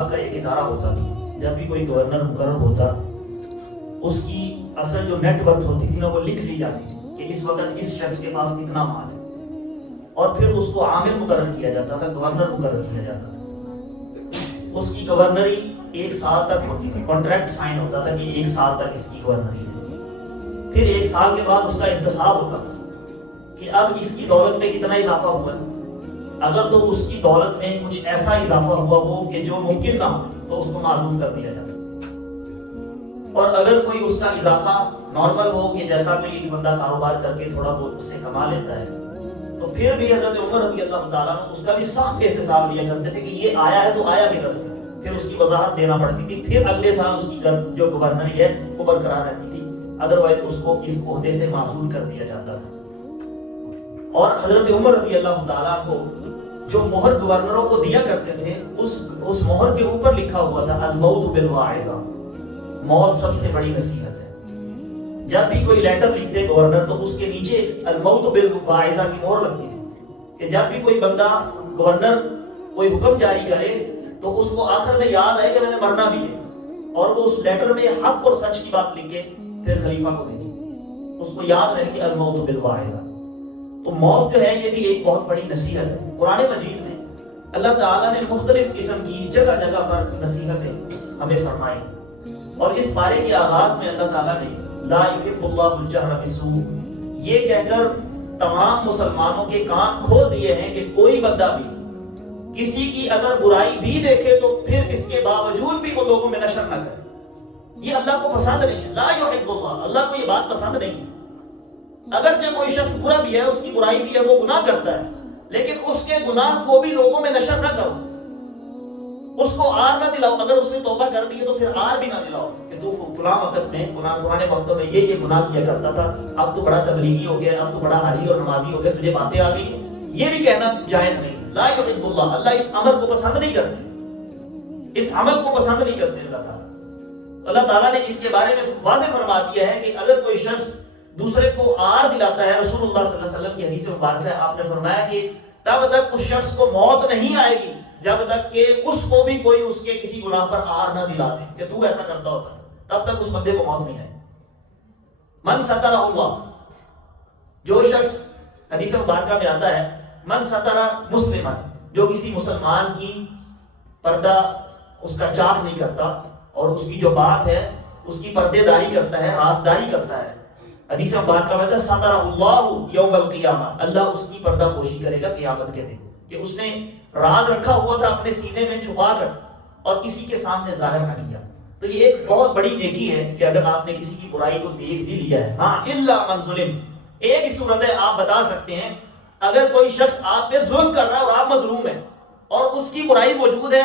کا ایک ادارہ ہوتا تھا، جب بھی کوئی گورنر مقرر ہوتا اس کی اصل جو نیٹ ورتھ ہوتی تھی نا وہ لکھ لی جاتی تھی کہ اس وقت اس شخص کے پاس کتنا مال ہے، اور پھر اس کو عامل مقرر کیا جاتا تھا، گورنر مقرر کیا جاتا تھا۔ اس کی گورنری 1 سال تک ہوتی تھی، کانٹریکٹ سائن ہوتا تھا کہ 1 سال تک اس کی گورنری ہے، پھر 1 سال کے بعد اس کا انتصاب ہوتا تھا کہ اب اس کی دولت میں کتنا اضافہ ہوا ہے۔ اگر تو اس کی دولت میں کچھ ایسا اضافہ ہوا ہو کہ جو ممکن نہ ہو تو اس کو معزول کر دیا جاتا، اور اگر کوئی اس کا اضافہ نارمل ہو کہ جیسا کوئی بندہ کاروبار کر کے تھوڑا بہت اس سے کما لیتا ہے، تو پھر بھی حضرت عمر رضی اللہ تعالیٰ عنہ اس کا بھی سخت احتساب لیا کرتے تھے کہ یہ آیا ہے تو آیا کدھر سے، پھر اس کی وضاحت دینا پڑتی تھی، پھر اگلے سال اس کی جو گورنری ہے وہ برقرار رہتی تھی، ادروائز اس کو اس عہدے سے معزول کر دیا جاتا تھا۔ اور حضرت عمر رضی اللہ تعالیٰ کو جو مہر گورنروں کو دیا کرتے تھے اس مہر کے اوپر لکھا ہوا تھا الموت بالواعظہ، موت سب سے بڑی نصیحت ہے۔ جب بھی کوئی لیٹر لکھتے گورنر تو اس کے نیچے الموت بالواعظہ کی مہر لگتی تھی کہ جب بھی کوئی بندہ گورنر کوئی حکم جاری کرے تو اس کو آخر میں یاد آئے کہ میں نے مرنا بھی ہے، اور وہ اس لیٹر میں حق اور سچ کی بات لکھ کے پھر خلیفہ کو بھیجے، اس کو یاد رہے کہ الموت بالواعظہ۔ تو موت جو ہے یہ بھی ایک بہت بڑی نصیحت ہے۔ قرآن مجید میں اللہ تعالیٰ نے مختلف قسم کی جگہ جگہ پر نصیحتیں ہمیں فرمائی، اور اس بارے کے آغاز میں اللہ تعالیٰ نے لا یحب اللہ الجہر بالسوء یہ کہہ کر تمام مسلمانوں کے کان کھول دیے ہیں کہ کوئی بندہ بھی کسی کی اگر برائی بھی دیکھے تو پھر اس کے باوجود بھی وہ لوگوں میں نشر نہ کرے، یہ اللہ کو پسند نہیں ہے۔ لا یحب اللہ، اللہ کو یہ بات پسند نہیں ہے۔ اگرچہ کوئی شخص برا بھی ہے، اس کی برائی بھی ہے، وہ گناہ کرتا ہے، لیکن اس کے گناہ کو بھی لوگوں میں نشر نہ کرو، اس کو آر نہ دلاؤ۔ اگر اس نے توبہ کر دی ہے تو پھر آر بھی نہ دلاؤ کہ تو فلاں وقت میں پرانے وقتوں میں یہ گناہ کیا کرتا تھا، اب تو بڑا تبلیغی ہو گیا، اب تو بڑا حاجی اور نمازی ہو گیا، تجھے باتیں آ گئی، یہ بھی کہنا جائز نہیں۔ لا یحب اللہ، اللہ اس عمل کو پسند نہیں کرتے، اس عمل کو پسند نہیں کرتے اللہ تعالیٰ نے اس کے بارے میں واضح فرما دیا ہے کہ اگر کوئی شخص دوسرے کو آر دلاتا ہے، رسول اللہ صلی اللہ علیہ وسلم کی حدیث مبارک ہے، آپ نے فرمایا کہ تب تک اس شخص کو موت نہیں آئے گی جب تک کہ اس کو بھی کوئی اس کے کسی گناہ پر آر نہ دلا دے کہ تو ایسا کرتا ہوتا ہے، تب تک اس بندے کو موت نہیں آئے۔ من ستر اللہ، جو شخص حدیث مبارکہ میں آتا ہے من ستر مسلما، جو کسی مسلمان کی پردہ اس کا چاک نہیں کرتا اور اس کی جو بات ہے اس کی پردے داری کرتا ہے، رازداری کرتا ہے، حدیث مبارکہ میں ہے ستر اللہ یوم القیامہ، اللہ اس کی پردہ پوشی کرے گا قیامت کے دن، کہ اس نے راز رکھا ہوا تھا اپنے سینے میں چھپا کر اور کسی کے سامنے ظاہر نہ کیا۔ تو یہ ایک بہت بڑی نیکی ہے کہ اگر آپ نے کسی کی برائی کو دیکھ بھی لیا ہے، ہاں الا من ظلم، ایک ہی صورت ہے آپ بتا سکتے ہیں، اگر کوئی شخص آپ پہ ظلم کر رہا ہے اور آپ مظلوم ہیں اور اس کی برائی موجود ہے،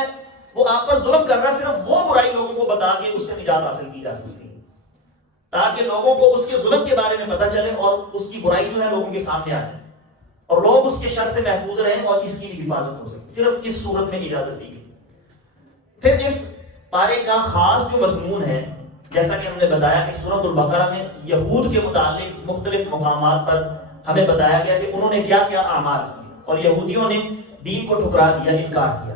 وہ آپ پر ظلم کر رہا ہے، صرف وہ برائی لوگوں کو بتا کے اس سے نجات حاصل کی جا سکتی ہے، تاکہ لوگوں کو اس کے ظلم کے بارے میں پتہ چلے اور اس کی برائی جو ہے لوگوں کے سامنے آ جائے اور لوگ اس کے شر سے محفوظ رہیں اور اس کی بھی حفاظت ہو سکے، صرف اس صورت میں اجازت دی گئی۔ پھر اس پارے کا خاص جو مضمون ہے، جیسا کہ ہم نے بتایا کہ سورۃ البقرہ میں یہود کے متعلق مختلف مقامات پر ہمیں بتایا گیا کہ انہوں نے کیا کیا اعمال کیے اور یہودیوں نے دین کو ٹھکرا دیا، انکار کیا،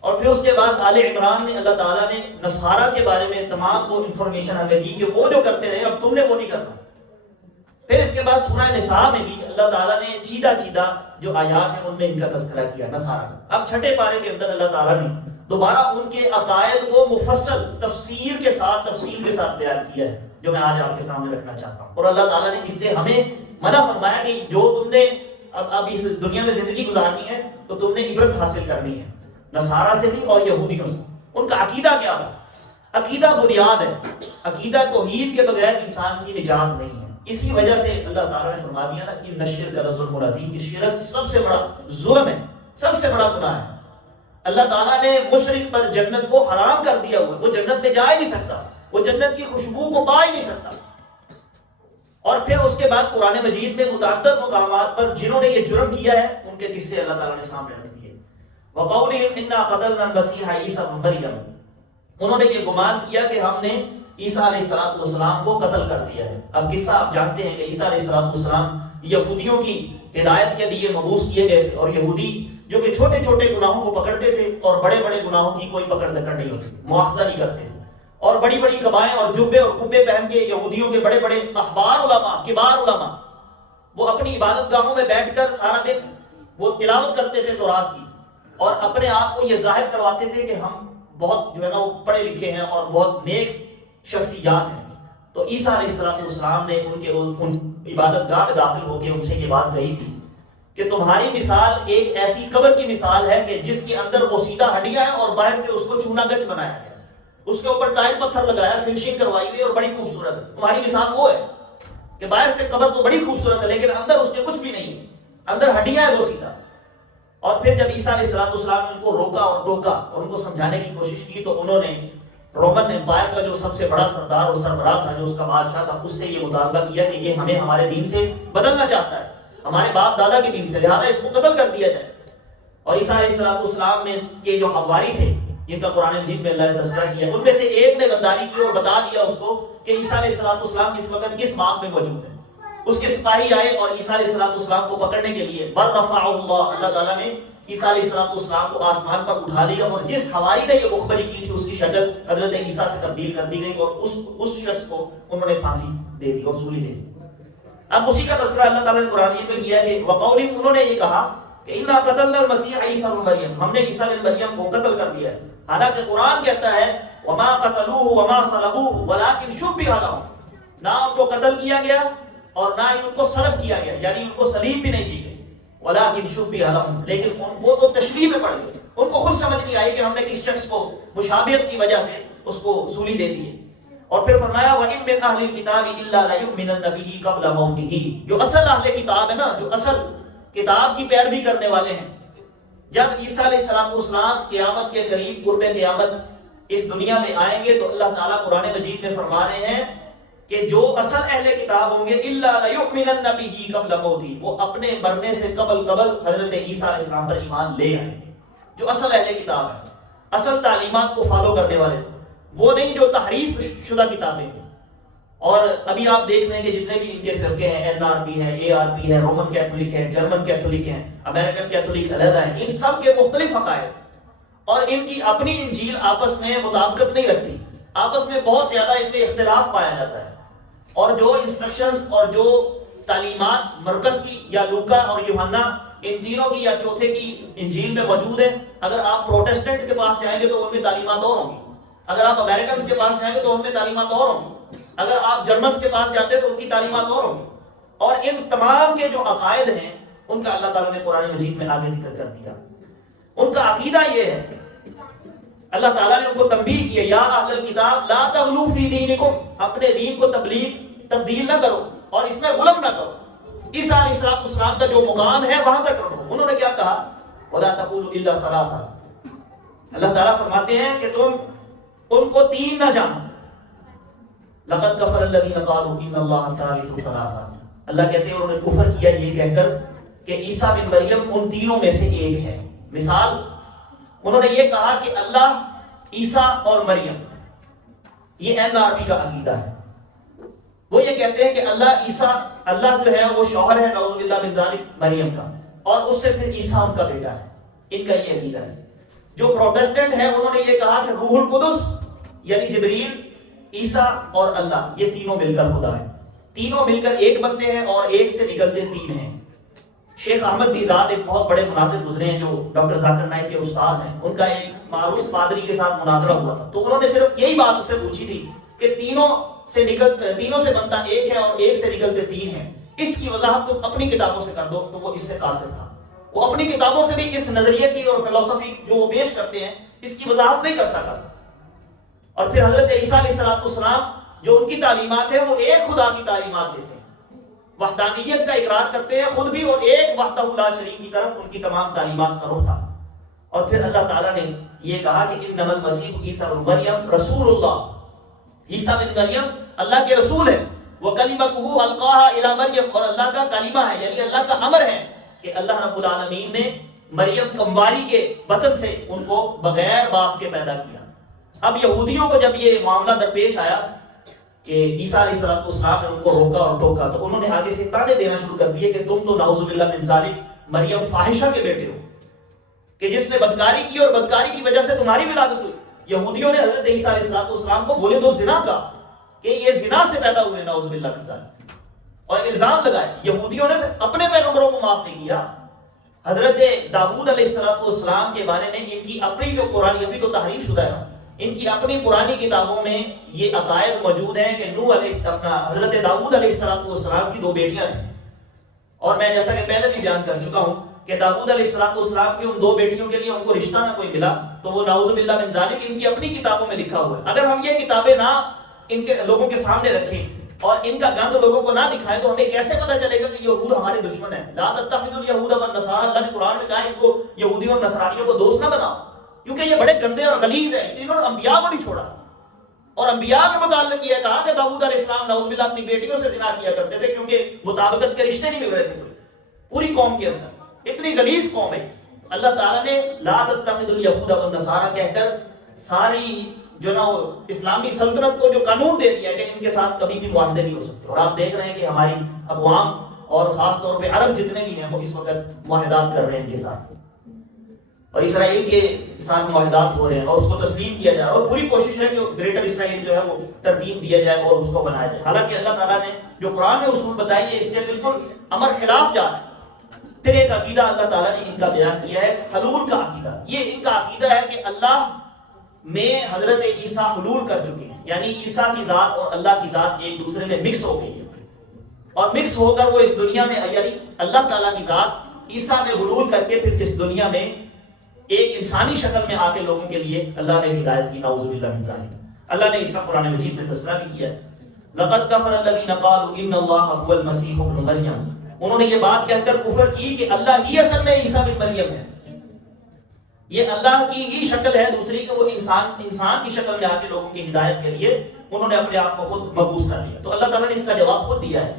اور پھر اس کے بعد آل عمران میں اللہ تعالیٰ نے نصارہ کے بارے میں تمام وہ انفارمیشن ہمیں دی کہ وہ جو کرتے رہے اب تم نے وہ نہیں کرنا۔ پھر اس کے بعد سورہ نساء میں بھی اللہ تعالیٰ نے چیدہ جو آیات ہیں ان میں ان کا تذکرہ کیا نصارہ کا۔ اب چھٹے پارے کے اندر اللہ تعالیٰ نے دوبارہ ان کے عقائد کو مفصل تفسیر کے ساتھ بیان کیا ہے، جو میں آج آپ کے سامنے رکھنا چاہتا ہوں، اور اللہ تعالیٰ نے اس سے ہمیں منع فرمایا کہ جو تم نے اب اس دنیا میں زندگی گزارنی ہے تو تم نے عبرت حاصل کرنی ہے نصارہ سے بھی اور یہودیوں سے۔ ان کا عقیدہ کیا ہے؟ عقیدہ بنیاد ہے، عقیدہ توحید کے بغیر انسان کی نجات نہیں ہے۔ اسی وجہ سے اللہ تعالیٰ نے فرما دیا نا کہ الشرک لظلم عظیم، کہ شرک سب سے بڑا ظلم ہے، سب سے بڑا گناہ ہے۔ اللہ تعالیٰ نے مشرک پر جنت کو حرام کر دیا ہوا ہے، وہ جنت میں جا ہی نہیں سکتا، وہ جنت کی خوشبو کو پا ہی نہیں سکتا۔ اور پھر اس کے بعد قرآن مجید میں متعدد مقامات پر جنہوں نے یہ جرم کیا ہے ان کے قصے اللہ تعالیٰ نے سامنے رکھ دیے۔ وَقَوْلِهِمْ إِنَّا قَتَلْنَا الْمَسِيحَ عِيسَى ابْنَ مَرْيَمَ، انہوں نے یہ گمان کیا کہ ہم نے عیسیٰ علیہ السلام کو قتل کر دیا ہے۔ اب قصہ آپ جانتے ہیں کہ عیسیٰ علیہ السلام یہودیوں کی ہدایت کے لیے مبعوث کیے گئے اور یہودی جو کہ چھوٹے چھوٹے گناہوں کو پکڑتے تھے اور بڑے بڑے گناہوں کی کوئی پکڑ دکڑ نہیں ہوتی، مواخذہ نہیں کرتے تھے، اور بڑی بڑی قبائیں اور جبے اور کبے پہن کے یہودیوں کے بڑے بڑے احبار علماء، کبار علماء، وہ اپنی عبادت گاہوں میں بیٹھ کر سارا دن وہ تلاوت کرتے تھے تورات کی، اور اپنے آپ کو یہ ظاہر کرواتے تھے کہ ہم بہت جو ہے نا وہ پڑھے لکھے ہیں اور بہت نیک شخصیات ہیں۔ تو عیسیٰ علیہ السلام نے ان عبادت گاہ میں داخل ہو کے ان سے یہ بات کہی تھی کہ تمہاری مثال ایک ایسی قبر کی مثال ہے کہ جس کے اندر وہ سیدھا ہڈیاں ہیں اور باہر سے اس کو چونا گچ بنایا گیا، اس کے اوپر ٹائل پتھر لگایا، فنشنگ کروائی ہوئی اور بڑی خوبصورت ہے۔ تمہاری مثال وہ ہے کہ باہر سے قبر تو بڑی خوبصورت ہے لیکن اندر اس میں کچھ بھی نہیں ہے، اندر ہڈیاں ہیں وہ سیدھا۔ اور پھر جب عیسیٰ علیہ السلام نے ان کو روکا اور ٹوکا اور ان کو سمجھانے کی کوشش کی تو انہوں نے رومن امپائر کا جو سب سے بڑا سردار اور سربراہ تھا، جو اس کا بادشاہ تھا، اس سے یہ مطالبہ کیا کہ یہ ہمیں ہمارے دین سے بدلنا چاہتا ہے، ہمارے باپ دادا کے دین سے، لہذا اس کو قتل کر دیا جائے۔ اور عیسیٰ علیہ السلام میں کے جو حواری تھے جن کا قرآن مجید میں اللہ نے تذکرہ کیا، ان میں سے ایک نے غداری کی اور بتا دیا اس کو کہ عیسیٰ علیہ السلام اس وقت کس باغ میں موجود ہے۔ اس کے سپاہی آئے اور عیسیٰ علیہ السلام کو پکڑنے کے لیے بر رفع اللہ تعالیٰ نے عیسیٰ علیہ السلام کو آسمان پر اٹھا لیا، اور جس حواری نے یہ مخبری کی تھی اس کی شکل حضرت عیسیٰ سے تبدیل کر دی گئی اور اس شخص کو انہوں نے پھانسی دے دی اور سولی دے دی۔ اب اسی کا تذکرہ اللہ تعالیٰ نے قرآن میں کیا کہ وقول، انہوں نے یہ کہا کہ انا قتلنا المسیح عیسیٰ ابن مریم، ہم نے عیسیٰ ابن مریم کو قتل کر دیا ہے، حالانکہ قرآن کہتا ہے وما قتلوه وما صلبوه ولكن شبه لهم، نہ ان کو قتل کیا گیا اور نہ ہی ان کو صلب کیا گیا، یعنی ان کو صلیب بھی نہیں دی گئی، ولكن شبه لهم، لیکن ان کو تو تشریح میں پڑ گئے، ان کو خود سمجھ نہیں آئی کہ ہم نے کس شخص کو مشابہت کی وجہ سے اس کو سولی دے دی ہے۔ اور پھر فرمایا وَإِن مِّنْ أَهْلِ الْكِتَابِ إِلَّا لَيُؤْمِنَنَّ بِهِ قَبْلَ مَوْتِهِ، جو اصل اہل کتاب ہے نا، جو اصل کتاب کی پیروی کرنے والے ہیں، جب عیسیٰ علیہ السلام قیامت کے قریب قرب قیامت اس دنیا میں آئیں گے تو اللہ تعالیٰ قرآن مجید میں فرما رہے ہیں کہ جو اصل اہل کتاب ہوں گے إِلَّا لَيُؤْمِنَنَّ بِهِ قَبْلَ مَوْتِهِ، وہ اپنے مرنے سے قبل حضرت عیسیٰ علیہ السلام پر ایمان لے آئیں گے، جو اصل اہل کتاب ہے، اصل تعلیمات کو فالو کرنے والے، وہ نہیں جو تحریف شدہ کتابیں ہیں۔ اور ابھی آپ دیکھ لیں کہ جتنے بھی ان کے فرقے ہیں، NRP ہے، ARP ہے، رومن کیتھولک ہے، جرمن کیتھولک ہیں، امریکن کیتھولک علیحدہ ہیں، ان سب کے مختلف عقائد اور ان کی اپنی انجیل آپس میں مطابقت نہیں رکھتی، آپس میں بہت زیادہ ان میں اختلاف پایا جاتا ہے، اور جو انسٹرکشنز اور جو تعلیمات مرکز کی یا لوکا اور یوحنا ان تینوں کی یا چوتھے کی انجیل میں موجود ہے، اگر آپ پروٹسٹنٹ کے پاس جائیں گے تو ان میں تعلیمات اور ہوں گی، اگر آپ امریکنز کے پاس جائیں گے تو ان میں تعلیمات اور ہوں گی، اگر آپ جرمنز کے پاس جاتے ہیں تو ان کی تعلیمات اور ہوں گی، اور ان تمام کے جو عقائد ہیں ان کا اللہ تعالیٰ نے قرآن مجید میں آگے ذکر کر دیا۔ ان کا عقیدہ یہ ہے، اللہ تعالیٰ نے ان کو تنبیہ کی ہے یا اہل الکتاب لا تغلو فی دینکم، اپنے دین کو تبدیل نہ کرو اور اس میں غلط نہ کرو، عیسیٰ علیہ السلام کا جو مقام ہے وہاں تک رکھو۔ انہوں نے کیا کہا وَلَا تَقُولُوا إِلَّا ثَلَاثَةً، اللہ تعالیٰ فرماتے ہیں کہ تم ان کو تین نہ جانو، لَقَدْ كَفَرَ الَّذِينَ قَالُوا إِنَّ اللَّهَ ثَالِثُ ثَلَاثَةٍ، اللہ کہتے ہیں انہوں نے کفر کیا یہ کہہ کر کہ عیسیٰ بن مریم ان تینوں میں سے ایک ہے۔ مثال، انہوں نے یہ کہا کہ اللہ، عیسیٰ اور مریم، یہ NRP کا عقیدہ ہے، وہ یہ کہتے ہیں کہ اللہ جو ہے وہ شوہر ہے نعوذ باللہ من ذالک مریم کا، اور اس سے پھر عیسیٰ ان کا بیٹا ہے، ان کا یہ عقیدہ ہے۔ جو پروٹسٹنٹ ہے انہوں نے یہ کہا کہ روح القدس یعنی جبریل، عیسیٰ اور اللہ یہ تینوں مل کر خدا ہے، تینوں مل کر ایک بنتے ہیں اور ایک سے نکلتے تین ہیں۔ شیخ احمد دیداد ایک بہت بڑے مناظر گزرے ہیں جو ڈاکٹر ذاکر نائک کے استاذ ہیں، ان کا ایک معروف پادری کے ساتھ مناظرہ ہوا تھا، تو انہوں نے صرف یہی بات اس سے پوچھی تھی کہ تینوں سے بنتا ایک ہے اور ایک سے نکلتے تین ہیں، اس کی وضاحت تم اپنی کتابوں سے کر دو، تو وہ اس سے قاصر تھا۔ وہ اپنی کتابوں سے بھی اس نظریے کی اور فلسفی جو وہ پیش کرتے ہیں اس کی وضاحت نہیں کر سکا۔ اور پھر حضرت عیسیٰ علیہ السلام جو ان کی تعلیمات ہیں وہ ایک خدا کی تعلیمات دیتے ہیں، وحدانیت کا اقرار کرتے ہیں خود بھی، اور ایک وحدہ لا شریک کی طرف ان کی تمام تعلیمات کا رخ تھا۔ اور پھر اللہ تعالیٰ نے یہ کہا کہ انما المسیح عیسیٰ ابن مریم رسول اللہ، عیسیٰ بن مریم اللہ کے رسول ہے، وَكَلِمَتُهُ أَلْقَاهَا إِلَى مریم، اور اللہ کا کلمہ ہے، یعنی اللہ کا امر ہے کہ اللہ رب العالمین نے مریم کمواری کے بطن سے ان کو بغیر باپ کے پیدا کیا۔ اب یہودیوں کو جب یہ معاملہ درپیش آیا کہ عیسیٰ علیہ السلام نے ان کو روکا اور ٹوکا، تو انہوں نے آگے سے تانے دینا شروع کر دیے کہ تم تو نعوذ باللہ من ذالک مریم فاحشہ کے بیٹے ہو، کہ جس نے بدکاری کی اور بدکاری کی وجہ سے تمہاری ولادت ہوئی. یہودیوں نے حضرت عیسیٰ علیہ السلام کو بولے تو زنا کا کہ یہ زنا سے پیدا ہوئے، نعوذ باللہ من ذالک، اور الزام لگائے. یہودیوں نے اپنے پیغمبروں کو معاف نہیں کیا. حضرت داؤد علیہ السلام کے بارے میں ان کی اپنی جو پرانی، ابھی تو تحریف شدہ ہے، ان کی اپنی پرانی کتابوں میں یہ عقائد موجود ہیں کہ حضرت داؤد علیہ السلام کی 2 بیٹیاں تھیں. اور میں جیسا کہ پہلے بھی بیان کر چکا ہوں کہ داؤد علیہ السلام کی ان 2 بیٹیوں کے لیے ان کو رشتہ نہ کوئی ملا، تو وہ نعوذ باللہ من ذالک ان کی اپنی کتابوں میں لکھا ہوا ہے. اگر ہم یہ کتابیں نہ ان کے لوگوں کے سامنے رکھیں اور ان کا گند لوگوں کو نہ دکھائیں تو ہمیں کیسے پتہ چلے گا کہ یہود ہمارے دشمن ہیں؟ لا تتخذوا اليهود والنصارى، اللہ نے قرآن میں کہا ان کو یہودیوں اور نصرانیوں کو دوست نہ بناؤ، کیونکہ یہ بڑے گندے اور غلیظ ہیں. انہوں نے انبیاء کو نہیں چھوڑا، اور انبیاء کے متعلق یہ کہا کہ داؤد علیہ السلام نعوذ باللہ اپنی بیٹیوں سے زنا کیا کرتے تھے کیونکہ مطابقت کے رشتے نہیں مل رہے تھے پوری قوم کے اندر. اتنی غلیظ قوم ہے. اللہ تعالیٰ نے لا تتخذوا اليهود والنصارى کہہ کر ساری جو نا اسلامی سلطنت کو جو قانون دے دیا کہ ان کے ساتھ کبھی بھی معاہدے نہیں ہو سکتے. اور آپ دیکھ رہے ہیں کہ ہماری اقوام اور خاص طور پہ عرب جتنے بھی ہیں وہ اس وقت معاہدات کر رہے ہیں ان کے ساتھ، اور اسرائیل کے ساتھ معاہدات ہو رہے ہیں اور اس کو تسلیم کیا جائے، اور پوری کوشش ہے کہ گریٹر اسرائیل جو ہے وہ ترتیب دیا جائے اور اس کو بنایا جائے. حالانکہ اللہ تعالیٰ نے جو قرآن میں اصول بتائی ہے اس کے بالکل امر خلاف جا رہا ہے. پھر ایک عقیدہ اللہ تعالیٰ نے ان کا بیان کیا ہے، حلول کا عقیدہ. یہ ان کا عقیدہ ہے کہ اللہ میں حضرت عیسیٰ حلول کر چکے ہیں، یعنی عیسیٰ کی ذات اور اللہ کی ذات ایک دوسرے میں مکس ہو گئی ہے، اور مکس ہو کر وہ اس دنیا میں، یعنی اللہ تعالیٰ کی ذات عیسیٰ میں حلول کر کے پھر اس دنیا میں ایک انسانی شکل میں آ کے لوگوں کے لیے اللہ نے ہدایت کی. نعوذ باللہ من ذالک. اللہ نے اس کا قرآن مجید میں تذکرہ بھی کیا ہے. لقد کفر الذین قالوا ان اللہ هو المسیح ابن مریم. انہوں نے یہ بات کہہ کر کفر کی کہ اللہ ہی اصل میں عیسیٰ بن مریم ہے. یہ اللہ کی ہی شکل ہے دوسری کہ وہ انسان کی شکل میں آ کے لوگوں کی ہدایت کے لیے انہوں نے اپنے آپ کو خود مبعوث کر لیا. تو اللہ تعالیٰ نے اس کا جواب خود دیا ہے.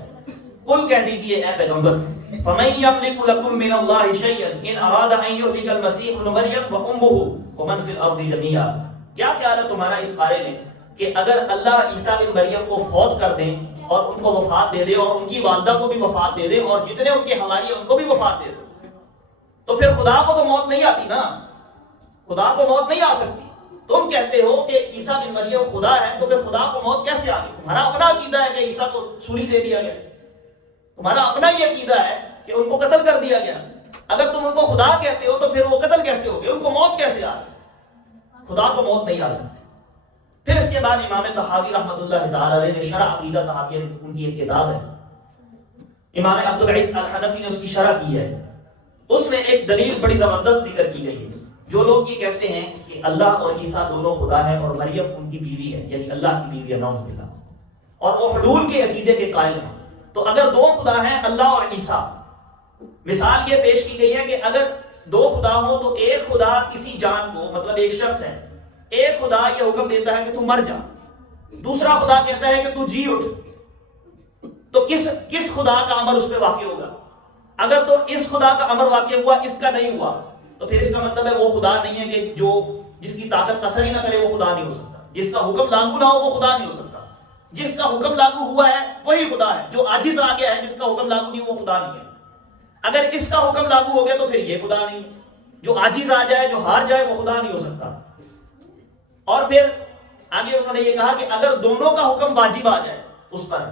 قل کہہ دیجئے اے پیغمبر، فَمَن يَمْلِكُ لَكُم مِّنَ اللَّهِ شَيْئًا إِنْ أَرَادَ أَن يُهْلِكَ الْمَسِيحَ ابْنَ مَرْيَمَ وَأُمُّهُ وَمَن فِي الْأَرْضِ جَمِيعًا. کیا خیال ہے تمہارا اس بارے میں کہ اگر اللہ عیسیٰ بن مریم کو فوت کر دیں اور ان کو وفات دے دے اور ان کی والدہ کو بھی وفات دے دے اور جتنے ان کے حوالی ہیں ان کو بھی وفات دے دے، تو پھر خدا کو تو موت نہیں آتی نا، خدا کو موت نہیں آ سکتی. تم کہتے ہو کہ عیسیٰ بن مریم خدا ہے، تو پھر خدا کو موت کیسے آ گئی؟ تمہارا اپنا عقیدہ ہے کہ عیسیٰ کو سولی دے دیا گیا، تمہارا اپنا یہ عقیدہ ہے کہ ان کو قتل کر دیا گیا. اگر تم ان کو خدا کہتے ہو تو پھر وہ قتل کیسے ہو گئے؟ ان کو موت کیسے آ گئی؟ خدا کو موت نہیں آ سکتی. پھر اس کے بعد امام طحاوی رحمۃ اللہ تعالی علیہ نے شرح عقیدہ طحاوی، ان کی ایک کتاب ہے، امام عبدالعزیز الحنفی نے اس کی شرح کی ہے. اس میں ایک دلیل بڑی زبردست ذکر کی گئی ہے. جو لوگ یہ کہتے ہیں کہ اللہ اور عیسیٰ دونوں خدا ہے اور مریم ان کی بیوی ہے، یعنی اللہ کی بیوی ہے نعوذ باللہ، اور وہ حلول کے عقیدے کے قائل ہیں، تو اگر 2 خدا ہیں اللہ اور عیسیٰ، مثال یہ پیش کی گئی ہے کہ اگر 2 خدا ہوں تو ایک خدا کسی جان کو، مطلب ایک شخص ہے، ایک خدا یہ حکم دیتا ہے کہ تو مر جا، دوسرا خدا کہتا ہے کہ تو جی اٹھ، تو کس خدا کا امر اس پہ واقع ہوگا؟ اگر تو اس خدا کا امر واقع ہوا، اس کا نہیں ہوا، تو پھر اس کا مطلب ہے وہ خدا نہیں ہے کہ جس کی طاقت اثر ہی نہ کرے وہ خدا نہیں ہو سکتا. جس کا حکم لاگو نہ ہو وہ خدا نہیں ہو سکتا. جس کا حکم لاگو ہوا ہے وہی خدا ہے. جو عاجز آ گیا ہے، جس کا حکم لاگو نہیں وہ خدا نہیں ہے. اگر اس کا حکم لاگو ہو گیا تو پھر یہ خدا نہیں. جو عاجز آ جائے، جو ہار جائے، وہ خدا نہیں ہو سکتا. اور پھر آگے انہوں نے یہ کہا کہ اگر دونوں کا حکم واجب آ جائے اس پر،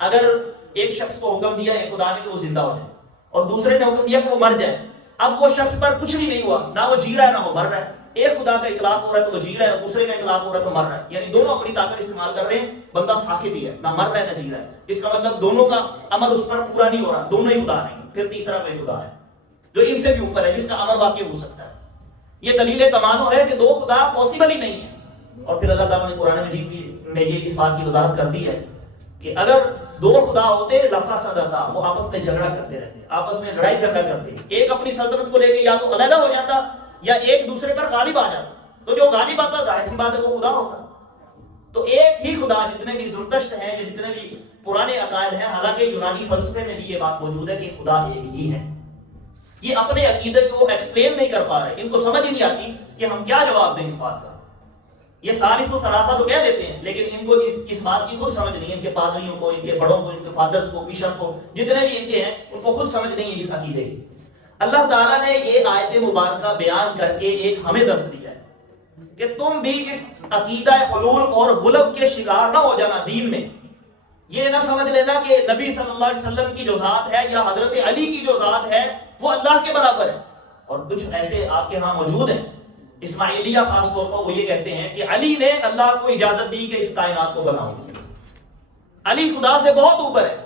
اگر ایک شخص کو حکم دیا ہے خدا نے کہ وہ زندہ ہو جائے اور دوسرے نے حکم دیا کہ وہ مر جائے، اب وہ شخص پر کچھ بھی نہیں ہوا، نہ وہ جی رہا ہے نہ وہ مر رہا ہے. ایک خدا کا اطلاق ہو رہا ہے تو وہ جی رہا ہے، دوسرے کا اطلاق ہو رہا ہے تو مر رہا ہے، یعنی دونوں اپنی طاقت استعمال کر رہے ہیں. بندہ ساکت ہی ہے، نہ مر رہا ہے نہ جی رہا ہے. اس کا مطلب دونوں کا امر اس پر پورا نہیں ہو رہا، دونوں ہی خدا نہیں. پھر تیسرا کوئی خدا ہے جو ان سے بھی اوپر ہے، جس کا امر واقع ہو سکتا ہے. یہ دلیل تمانو ہے کہ 2 خدا پاسبل ہی نہیں ہے. اور پھر اللہ تعالیٰ نے قرآن مجید میں یہ اس بات کی وضاحت کر دی ہے کہ اگر 2 خدا ہوتے لفسدتا، وہ آپس میں جھگڑا کرتے رہتے، آپس میں لڑائی جھگڑا کرتے، ایک اپنی سلطنت کو لے کے یا تو علیحدہ ہو جاتا یا ایک دوسرے پر غالب آ جاتا. تو جو غالب آتا ظاہر سی بات ہے وہ خدا ہوتا. تو ایک ہی خدا، جتنے بھی زرتشت ہیں، جتنے بھی پرانے عقائد ہیں، حالانکہ یونانی فلسفے میں بھی یہ بات موجود ہے کہ خدا ایک ہی ہے. یہ اپنے عقیدے کو ایکسپلین نہیں کر پا رہے، ان کو سمجھ ہی نہیں آتی کہ ہم کیا جواب دیں اس بات کا. یہ ثالث و ثلاثہ تو کہہ دیتے ہیں، لیکن ان کو اس بات کی خود سمجھ نہیں ہے. ان کے پادریوں کو، ان کے بڑوں کو، ان کے فادرز کو، بشپ کو، جتنے بھی ان کے ہیں، ان کو خود سمجھ نہیں ہے اس عقیدے کی. اللہ تعالیٰ نے یہ آیت مبارکہ بیان کر کے ایک ہمیں درس دیا ہے کہ تم بھی اس عقیدہ حلول اور غلب کے شکار نہ ہو جانا دین میں. یہ نہ سمجھ لینا کہ نبی صلی اللہ علیہ وسلم کی جو ذات ہے یا حضرت علی کی جو ذات ہے وہ اللہ کے برابر ہے. اور کچھ ایسے آپ کے ہاں موجود ہیں اسماعیلیہ خاص طور پر، وہ یہ کہتے ہیں کہ علی نے اللہ کو اجازت دی کہ اس کائنات کو بناؤ، علی خدا سے بہت اوپر ہے.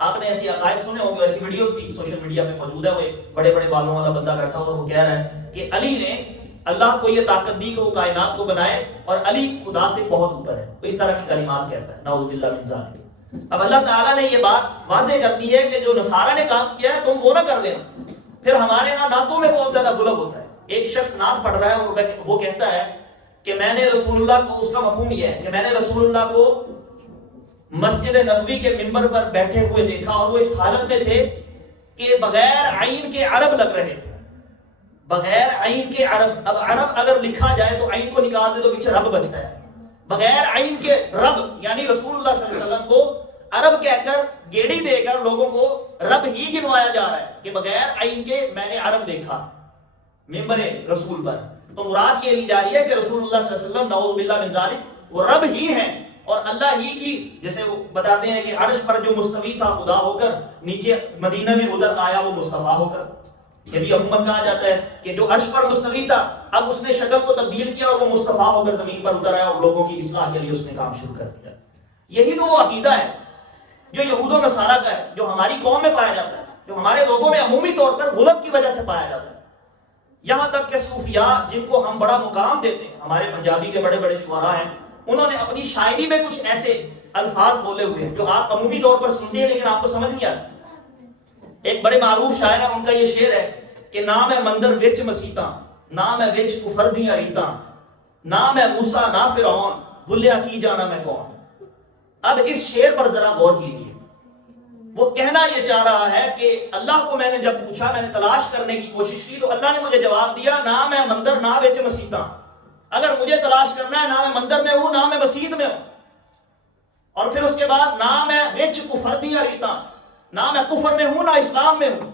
آپ نے ایسی عقائد سنے ہوں گے، ایسی ویڈیوز بھی سوشل میڈیا پہ موجود ہے. وہ ایک بڑے بڑے بالوں والا بندہ بیٹھا ہوا وہ کہہ رہا ہے کہ علی نے اللہ کو یہ طاقت دی کہ وہ کائنات کو بنائے اور علی خدا سے بہت اوپر ہے. تو اس طرح کی کلمات کہتا ہے، نعوذ باللہ من ذالک. اب اللہ تعالیٰ نے یہ بات واضح کر دی ہے کہ جو نصارہ نے کام کیا ہے تم وہ نہ کر لینا. پھر ہمارے ہاں نعتوں میں بہت زیادہ غلط ہوتا ہے. ایک شخص نعت پڑھ رہا ہے اور وہ کہتا ہے کہ میں نے رسول اللہ کو، اس کا مفہوم یہ ہے کہ میں نے رسول اللہ کو مسجد نبوی کے منبر پر بیٹھے ہوئے دیکھا اور وہ اس حالت میں تھے کہ بغیر عین کے عرب لگ رہے تھے، بغیر عین کے عرب. اب عرب اگر لکھا جائے تو عین کو نکال دے تو پیچھے رب بچتا ہے. بغیر عین کے رب یعنی رسول اللہ صلی اللہ علیہ وسلم کو عرب کہہ کر گیڑی دے کر لوگوں کو رب ہی گنوایا جا رہا ہے کہ بغیر عین کے میں نے عرب دیکھا منبر رسول پر. تو مراد یہ لی جا رہی ہے کہ رسول اللہ صلی اللہ علیہ وسلم نعوذ باللہ من ذالک وہ رب ہی ہیں اور اللہ ہی کی، جیسے وہ بتاتے ہیں کہ عرش پر جو مستوی تھا خدا ہو کر، نیچے مدینہ میں ادھر آیا وہ مصطفیٰ ہو کر. یہ بھی عموماً کہا جاتا ہے کہ جو عرش پر مستوی تھا اب اس نے شکل کو تبدیل کیا اور وہ مصطفیٰ ہو کر زمین پر اتر آیا اور لوگوں کی اصلاح کے لیے اس نے کام شروع کر دیا. یہی تو وہ عقیدہ ہے جو یہود و نصارہ کا ہے، جو ہماری قوم میں پایا جاتا ہے، جو ہمارے لوگوں میں عمومی طور پر غلط کی وجہ سے پایا جاتا ہے. یہاں تک کہ صوفیاء جن کو ہم بڑا مقام دیتے ہیں، ہمارے پنجابی کے بڑے بڑے شعراء ہیں، انہوں نے اپنی شاعری میں کچھ ایسے الفاظ بولے ہوئے ہیں جو آپ عمومی طور پر سنتے ہیں لیکن آپ کو سمجھ نہیں آتا. ایک بڑے معروف شاعر ہیں، ان کا یہ شعر ہے کہ نام ہے مندر وچ مسیتاں، نام ہے وچ کفر دیاں ریتاں، نام ہے موسیٰ نہ فرعون، بھلیا کی جانا میں کون. اب اس شعر پر ذرا غور کیجیے. وہ کہنا یہ چاہ رہا ہے کہ اللہ کو میں نے جب پوچھا، میں نے تلاش کرنے کی کوشش کی تو اللہ نے مجھے جواب دیا نام ہے مندر نہ وچ مسیتاں. اگر مجھے تلاش کرنا ہے نہ میں مندر میں ہوں نہ میں مسجد میں ہوں. اور پھر اس کے بعد نام ہے وچ کفر دیاں ریتاں، نہ میں کفر میں ہوں نہ اسلام میں ہوں.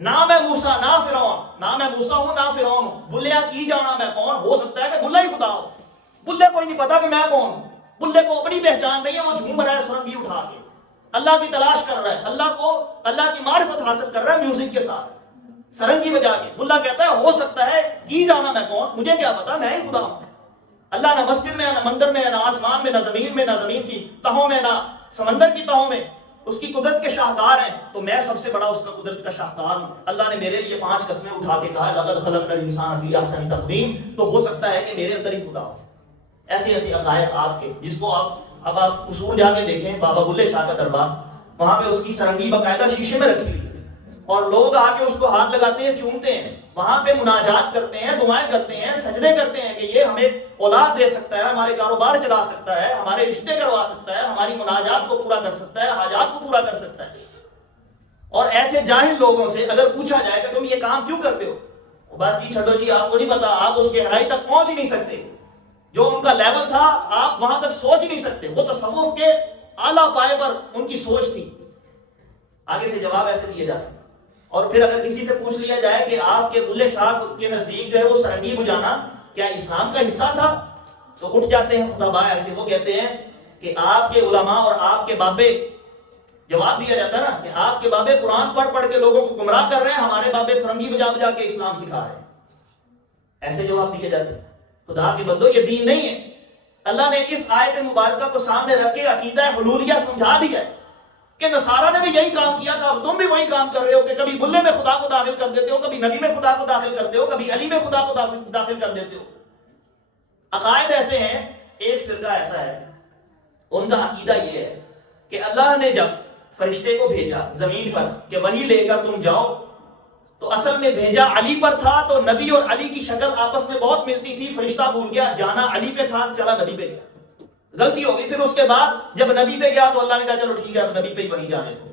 نام ہے موسیٰ نہ فرعون، نہ میں موسیٰ ہوں نہ فرعون ہوں. بلیا کی جانا میں کون. ہو سکتا ہے کہ بلّا ہی خدا ہو، بلّے کو ہی نہیں پتا کہ میں کون ہوں. بلّے کو اپنی پہچان نہیں ہے، وہ جھوم رہا ہے سرنگی اٹھا کے، اللہ کی تلاش کر رہا ہے، اللہ کی معرفت حاصل کر رہا ہے میوزک کے ساتھ سرنگی بجا کے. بلّا کہتا ہے ہو سکتا ہے کی جانا میں کون، مجھے کیا پتا، میں ہی خدا ہوں. اللہ نہ مسجد میں نہ مندر میں نہ آسمان میں نہ زمین میں، نہ زمین کی تہوں میں نہ سمندر کی تہوں میں، اس کی قدرت کے شاہکار ہیں تو میں سب سے بڑا اس کا قدرت کا شاہکار ہوں. اللہ نے میرے لیے 5 قسمیں اٹھا کے کہا لقد خلقنا الانسان فی احسن تقویم، تو ہو سکتا ہے کہ میرے اندر ہی خدا ہو. ایسی ایسی عقائد آپ کے، جس کو اب آپ قصور جا کے دیکھیں بابا بلے شاہ کا دربار، وہاں پہ اس کی سرنگی باقاعدہ شیشے میں رکھی ہوئی ہے اور لوگ آ کے اس کو ہاتھ لگاتے ہیں، چومتے ہیں، وہاں پہ مناجات کرتے ہیں، دعائیں کرتے ہیں، سجدے کرتے ہیں کہ یہ ہمیں اولاد دے سکتا ہے، ہمارے کاروبار چلا سکتا ہے، ہمارے رشتے کروا سکتا ہے، ہماری مناجات کو پورا کر سکتا ہے، حاجات کو پورا کر سکتا ہے. اور ایسے جاہل لوگوں سے اگر پوچھا جائے کہ تم یہ کام کیوں کرتے ہو، بس جی چھوڑو جی آپ کو نہیں پتا، آپ اس گہرائی تک پہنچ ہی نہیں سکتے. جو ان کا لیول تھا آپ وہاں تک سوچ ہی نہیں سکتے. وہ تصوف کے اعلیٰ پائے پر ان کی سوچ تھی. آگے سے جواب ایسے دیے جاتے ہیں. اور پھر اگر کسی سے پوچھ لیا جائے کہ آپ کے بلے شاہ کے نزدیک جو ہے وہ سرنگی بجانا کیا اسلام کا حصہ تھا، تو اٹھ جاتے ہیں خطباء ایسے، وہ کہتے ہیں کہ آپ کے علماء اور آپ کے بابے، جواب دیا جاتا ہے نا کہ آپ کے بابے قرآن پڑھ پڑھ کے لوگوں کو گمراہ کر رہے ہیں، ہمارے بابے سرنگی بجا بجا کے اسلام سکھا رہے ہیں. ایسے جواب دیے جاتے ہیں. خدا کے بندو یہ دین نہیں ہے. اللہ نے اس آیت مبارکہ کو سامنے رکھ کے عقیدہ حلولیہ سمجھا دیا ہے کہ نصارہ نے بھی یہی کام کیا تھا، اب تم بھی وہی کام کر رہے ہو کہ کبھی بلے میں خدا کو داخل کر دیتے ہو، کبھی نبی میں خدا کو داخل کرتے ہو، کبھی علی میں خدا کو داخل کر دیتے ہو. عقائد ایسے ہیں. ایک فرقہ ایسا ہے، ان کا عقیدہ یہ ہے کہ اللہ نے جب فرشتے کو بھیجا زمین پر کہ وہی لے کر تم جاؤ، تو اصل میں بھیجا علی پر تھا، تو نبی اور علی کی شکل آپس میں بہت ملتی تھی. فرشتہ بھول گیا، جانا علی پہ تھا، چلا نبی پہ گیا، غلطی ہوگی. پھر اس کے بعد جب نبی پہ گیا تو اللہ نے کہا چلو ٹھیک ہے اب نبی پہ ہی وہی جانے دو.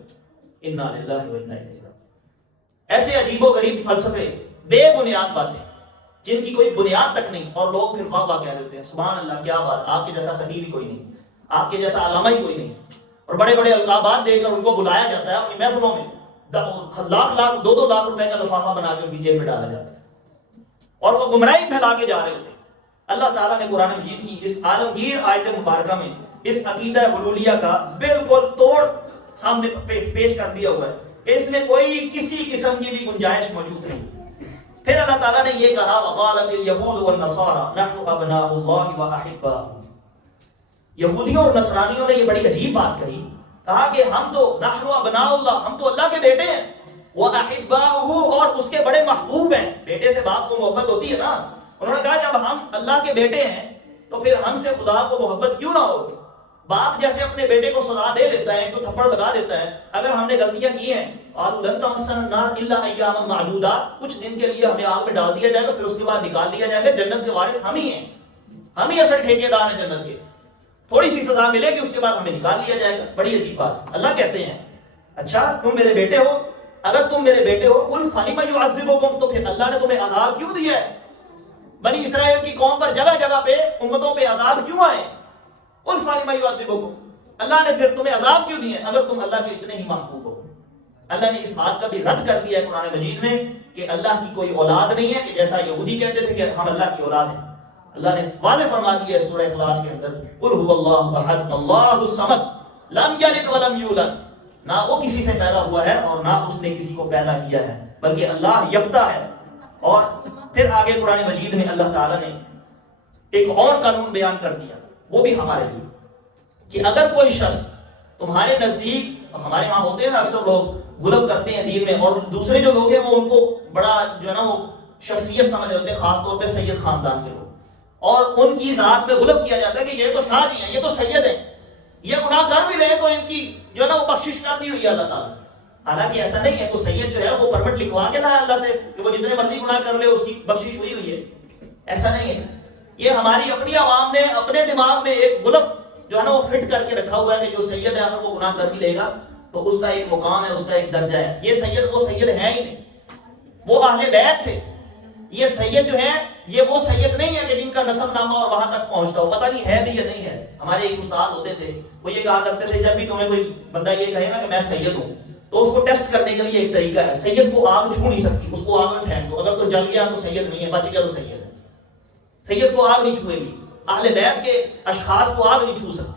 انا للہ و انا الیہ راجعون. ایسے عجیب و غریب فلسفے، بے بنیاد باتیں جن کی کوئی بنیاد تک نہیں، اور لوگ پھر خواہ خواہ کہہ دیتے ہیں سبحان اللہ کیا بات، آپ کے جیسا خطیب ہی کوئی نہیں، آپ کے جیسا علامہ ہی کوئی نہیں. اور بڑے بڑے القابات دے کر ان کو بلایا جاتا ہے اپنی محفلوں میں لاکھ 2 لاکھ روپے کا لفافہ بنا کے ان کی جیب میں ڈالا جاتا ہے اور وہ گمراہی پھیلا کے جا رہے ہوتے ہیں۔ اللہ تعالیٰ نے قرآن مجید کی اس عالمگیر آیت مبارکہ میں اس عقیدہ حلولیہ کا بالکل توڑ سامنے پیش کر دیا ہوا ہے کہ اس میں کوئی کسی قسم کی بھی گنجائش موجود نہیں۔ پھر اللہ تعالیٰ نے یہ کہا وَقَالَتِ الْيَهُودُ وَالنَّصَارَى نَحْنُ أَبْنَاءُ اللَّهِ وَأَحِبَّاؤُهُ، یہودیوں اور نصرانیوں نے یہ بڑی عجیب بات کہا کہ ہم تو نحن ابناء اللہ، ہم تو اللہ کے بیٹے ہیں، وَأَحِبَّاؤُهُ اور اس کے بڑے محبوب ہیں۔ بیٹے سے باپ کو محبت ہوتی ہے نا، انہوں نے کہا جب ہم اللہ کے بیٹے ہیں تو پھر ہم سے خدا کو محبت کیوں نہ ہو؟ باپ جیسے اپنے بیٹے کو سزا دے دیتا ہے تو تھپڑ لگا دیتا ہے، اگر ہم نے غلطیاں کی ہیں قالوا لن تمسنا النار الا ایاما معدودات، کچھ دن کے لیے ہمیں آگ میں ڈال دیا جائے گا پھر اس کے بعد نکال لیا جائے گا، جنت کے وارث ہم ہی ہیں، ہم ہی اصل ٹھیکیدار ہیں جنت کے، تھوڑی سی سزا ملے گی اس کے بعد ہمیں نکال لیا جائے گا۔ بڑی عجیب بات۔ اللہ کہتے ہیں اچھا تم میرے بیٹے ہو، اگر تم میرے بیٹے ہو قل فلم یعذبکم، تو پھر اللہ نے تمہیں عذاب کیوں دیا ہے؟ بنی اسرائیل کی قوم پر جگہ جگہ پہ امتوں پہ عذاب کیوں آئے؟ قل فلم یعذبکم، اللہ نے پھر تمہیں عذاب کیوں دیے اگر تم اللہ کے اتنے ہی محبوب ہو؟ اللہ نے اس بات کا بھی رد کر دیا ہے قرآن مجید میں کہ اللہ کی کوئی اولاد نہیں ہے، کہ جیسا یہودی کہتے تھے کہ ہم اللہ کی اولاد ہیں۔ اللہ نے واضح فرما دیا ہے سورہ اخلاص کے اندر قل هو اللہ احد اللہ الصمد لم یلد ولم یولد، نہ وہ کسی سے پیدا ہوا ہے اور نہ اس نے کسی کو پیدا کیا ہے بلکہ اللہ یکتا ہے۔ اور پھر آگے قرآن مجید میں اللہ تعالیٰ نے ایک اور قانون بیان کر دیا، وہ بھی ہمارے لیے، کہ اگر کوئی شخص تمہارے نزدیک، ہمارے ہاں ہوتے ہیں نا اکثر لوگ غلط کرتے ہیں دین میں، اور دوسرے جو لوگ ہیں وہ ان کو بڑا جو ہے نا وہ شخصیت سمجھ رہے ہوتے ہیں، خاص طور پہ سید خاندان کے لوگ، اور ان کی ذات میں غلط کیا جاتا ہے کہ یہ تو شاہ جی ہیں، یہ تو سید ہیں، یہ گناہ کر بھی رہے تو ان کی جو ہے نا وہ بخشش کر دی ہوئی ہے اللہ تعالیٰ۔ حالانکہ ایسا نہیں ہے، تو سید جو ہے وہ پرمٹ لکھوا کے لایا اللہ سے کہ وہ جتنے مرضی گناہ کر لے اس کی بخشش ہوئی ہے، ایسا نہیں ہے۔ یہ ہماری اپنی عوام نے اپنے دماغ میں ایک غلط جو ہے نا وہ فٹ کر کے رکھا ہوا ہے کہ جو سید ہے اگر وہ گناہ کر بھی لے گا تو اس کا ایک مقام ہے، اس کا ایک درجہ ہے۔ یہ سید وہ سید ہے ہی نہیں، وہ اہل بیت تھے۔ یہ سید جو ہیں یہ وہ سید نہیں ہے کہ جن کا نسب نامہ اور وہاں تک پہنچتا ہو، پتہ نہیں ہے بھی یا نہیں ہے۔ ہمارے ایک استاد ہوتے تھے، وہ یہ کہا کرتے تھے جب بھی تمہیں کوئی بندہ یہ کہے نا کہ میں سید ہوں تو اس کو ٹیسٹ کرنے کے لیے ایک طریقہ ہے، سید کو آگ چھو نہیں سکتی، اس کو آگ میں پھینک دو، اگر تو جل گیا تو سید نہیں ہے، بچ گیا تو سید ہے۔ سید کو آگ نہیں چھوئے گی، اہل بیت کے اشخاص کو آگ نہیں چھو سکتی۔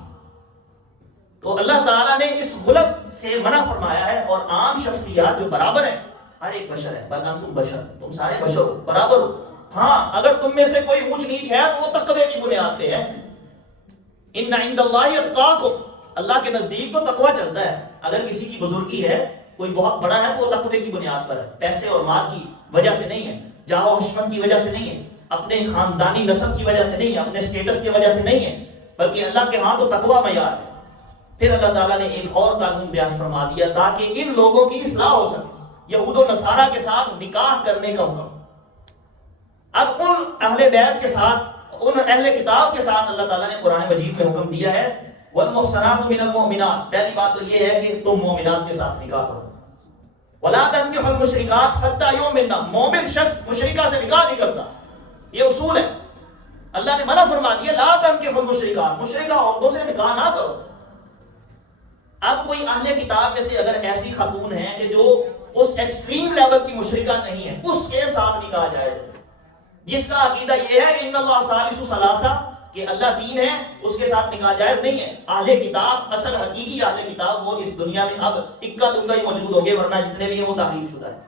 تو اللہ تعالیٰ نے اس غلط سے منع فرمایا ہے، اور عام شخصیات جو برابر ہیں، ہر ایک بشر ہے، بل انتم بشر، تم سارے بشر ہو، برابر ہو۔ ہاں اگر تم میں سے کوئی اونچ نیچ ہے تو وہ تقوی کی بنیاد پہ ہے۔ ان عند اللہ اتقاکم، اللہ کے نزدیک تو تقوی چلتا ہے۔ اگر کسی کی بزرگی ہے، کوئی بہت بڑا ہے تو وہ تقوی کی بنیاد پر ہے، پیسے اور مال کی وجہ سے نہیں ہے، جاہ و حشمت کی وجہ سے نہیں ہے، اپنے خاندانی نسب کی وجہ سے نہیں ہے، اپنے سٹیٹس کی وجہ سے نہیں ہے، بلکہ اللہ کے ہاں تو تقوی معیار ہے۔ پھر اللہ تعالیٰ نے ایک اور قانون بیان فرما دیا تاکہ ان لوگوں کی اصلاح ہو سکے، یہود و نصارہ کے ساتھ نکاح کرنے کا حکم۔ اب ان اہل بیت کے ساتھ، ان اہل کتاب کے ساتھ اللہ تعالیٰ نے قرآن مجید میں حکم دیا ہے والمحصنات من المؤمنات، پہلی بات تو یہ ہے کہ تم مومنات کے ساتھ نکاح کرو۔ ولا تنكحوا المشركات حتى يؤمنن، مومن شخص مشرکہ سے نکاح نہیں کرتا، یہ اصول ہے۔ اللہ نے منع فرما دیا لا تنكحوا المشركات، مشرکہ عورتوں سے نکاح نہ کرو۔ اب کوئی اہل کتاب میں سے اگر ایسی خاتون ہیں کہ جو اس ایکسٹریم لیول کی مشرکہ نہیں ہے، اس کے ساتھ نکاح جائز ہے، جس کا عقیدہ یہ ہے کہ ان اللہ ثالث ثلاثہ، کہ اللہ تین ہے، اس کے ساتھ نکاح جائز نہیں ہے۔ اہل کتاب، اصل حقیقی اہل کتاب وہ اس دنیا میں اب اکا دکا ہی موجود ہو گئے، ورنہ جتنے بھی ہیں وہ تحریف شدہ ہیں،